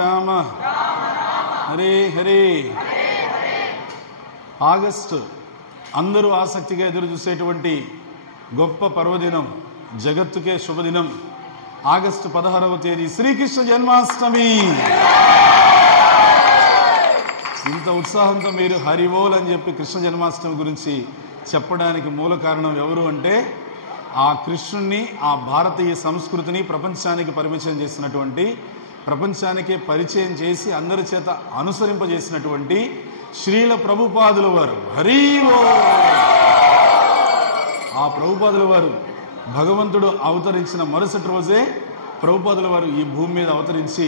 Rama Hare Hare. August అందరూ ఆసక్తిగా ఎదురు చూసేటువంటి గొప్ప పర్వదినం, జగత్తుకే శుభదినం. ఆగస్టు 16వ తేదీ శ్రీకృష్ణ జన్మాష్టమి. ఇంత ఉత్సాహంతో మీరు హరిబోల్ అని చెప్పి కృష్ణ జన్మాష్టమి గురించి చెప్పడానికి మూల కారణం ఎవరు అంటే, ఆ కృష్ణుణ్ణి, ఆ భారతీయ సంస్కృతిని ప్రపంచానికి పరిచయం చేసినటువంటి, ప్రపంచానికే పరిచయం చేసి అందరి చేత అనుసరింపజేసినటువంటి శ్రీల ప్రభుపాదుల వారు. హరిబోల్. ఆ ప్రభుపాదుల వారు భగవంతుడు అవతరించిన మరుసటి రోజే ప్రభుపాదుల వారు ఈ భూమి మీద అవతరించి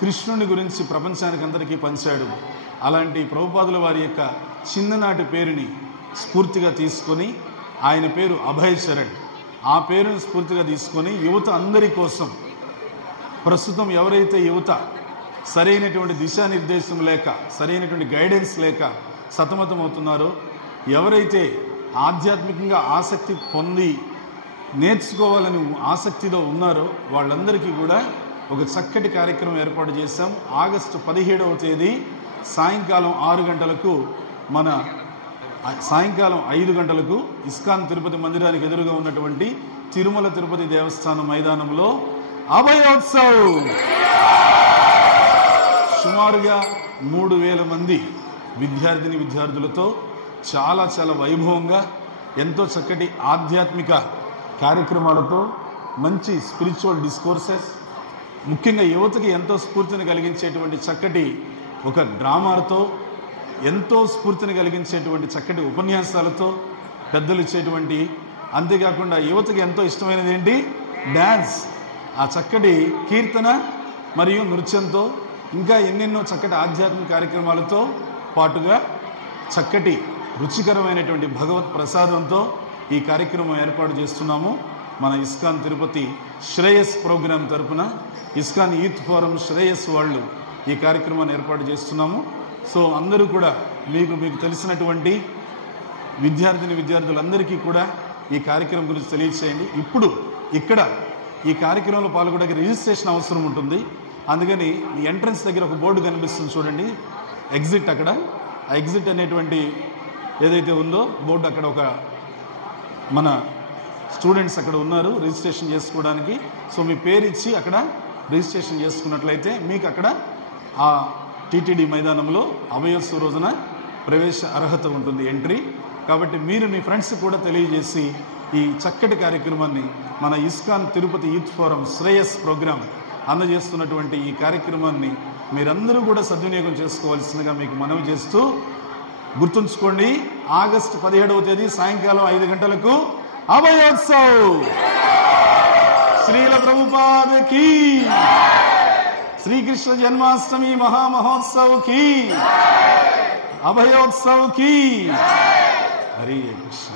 కృష్ణుని గురించి ప్రపంచానికి అందరికీ పంచాడు. అలాంటి ప్రభుపాదుల వారి యొక్క చిన్ననాటి పేరుని స్ఫూర్తిగా తీసుకొని, ఆయన పేరు అభయ్ చరణ్, ఆ పేరును స్ఫూర్తిగా తీసుకొని యువత అందరి కోసం, ప్రస్తుతం ఎవరైతే యువత సరైనటువంటి దిశానిర్దేశం లేక, సరైనటువంటి గైడెన్స్ లేక సతమతం అవుతున్నారో, ఎవరైతే ఆధ్యాత్మికంగా ఆసక్తి పొంది నేర్చుకోవాలని ఆసక్తితో ఉన్నారో వాళ్ళందరికీ కూడా ఒక చక్కటి కార్యక్రమం ఏర్పాటు చేశాం. ఆగస్టు 17వ తేదీ సాయంకాలం 6 గంటలకు, మన సాయంకాలం 5 గంటలకు ఇస్కాన్ తిరుపతి మందిరానికి ఎదురుగా ఉన్నటువంటి తిరుమల తిరుపతి దేవస్థానం మైదానంలో అభయోత్సవ్. సుమారుగా 3000 మంది విద్యార్థులతో చాలా చాలా వైభవంగా, ఎంతో చక్కటి ఆధ్యాత్మిక కార్యక్రమాలతో, మంచి స్పిరిచువల్ డిస్కోర్సెస్, ముఖ్యంగా యువతకి ఎంతో స్ఫూర్తిని కలిగించేటువంటి చక్కటి ఒక డ్రామాలతో, ఎంతో స్ఫూర్తిని కలిగించేటువంటి చక్కటి ఉపన్యాసాలతో పెద్దలు ఇచ్చేటువంటి, అంతేకాకుండా యువతకి ఎంతో ఇష్టమైనది ఏంటి, డ్యాన్స్, ఆ చక్కటి కీర్తన మరియు నృత్యంతో, ఇంకా ఎన్నెన్నో చక్కటి ఆధ్యాత్మిక కార్యక్రమాలతో పాటుగా చక్కటి రుచికరమైనటువంటి భగవత్ ప్రసాదంతో ఈ కార్యక్రమం ఏర్పాటు చేస్తున్నాము. మన ఇస్కాన్ తిరుపతి శ్రేయస్ ప్రోగ్రాం తరఫున ఇస్కాన్ యూత్ ఫోరం శ్రేయస్ వాళ్ళు ఈ కార్యక్రమాన్ని ఏర్పాటు చేస్తున్నాము. సో అందరూ కూడా మీకు తెలిసినటువంటి విద్యార్థులందరికీ కూడా ఈ కార్యక్రమం గురించి తెలియచేయండి. ఇప్పుడు ఇక్కడ ఈ కార్యక్రమంలో పాల్గొనడానికి రిజిస్ట్రేషన్ అవసరం ఉంటుంది. అందుకని ఈ ఎంట్రన్స్ దగ్గర ఒక బోర్డు కనిపిస్తుంది చూడండి, ఎగ్జిట్. అక్కడ ఆ ఎగ్జిట్ అనేటువంటి ఏదైతే ఉందో బోర్డు, అక్కడ ఒక మన స్టూడెంట్స్ అక్కడ ఉన్నారు రిజిస్ట్రేషన్ చేసుకోవడానికి. సో మీ పేరు ఇచ్చి అక్కడ రిజిస్ట్రేషన్ చేసుకున్నట్లయితే మీకు అక్కడ ఆ టీటీడీ మైదానంలో అభయోత్సవ రోజున ప్రవేశ అర్హత ఉంటుంది, ఎంట్రీ. కాబట్టి మీరు మీ ఫ్రెండ్స్ కూడా తెలియజేసి ఈ చక్కటి కార్యక్రమాన్ని, మన ISKCON Tirupati youth forum Shreyas program అందజేస్తున్నటువంటి ఈ కార్యక్రమాన్ని మీరందరూ కూడా సద్వినియోగం చేసుకోవాల్సిందిగా మీకు మనవి చేస్తూ, గుర్తుంచుకోండి, ఆగస్టు 17వ తేదీ సాయంకాలం 5 గంటలకు అభయోత్సవ్. శ్రీల ప్రభుపాద కీ, శ్రీకృష్ణ జన్మాష్టమి మహామహోత్సవ్ కీ, అభయోత్సవ్ కీ. హరే కృష్ణ.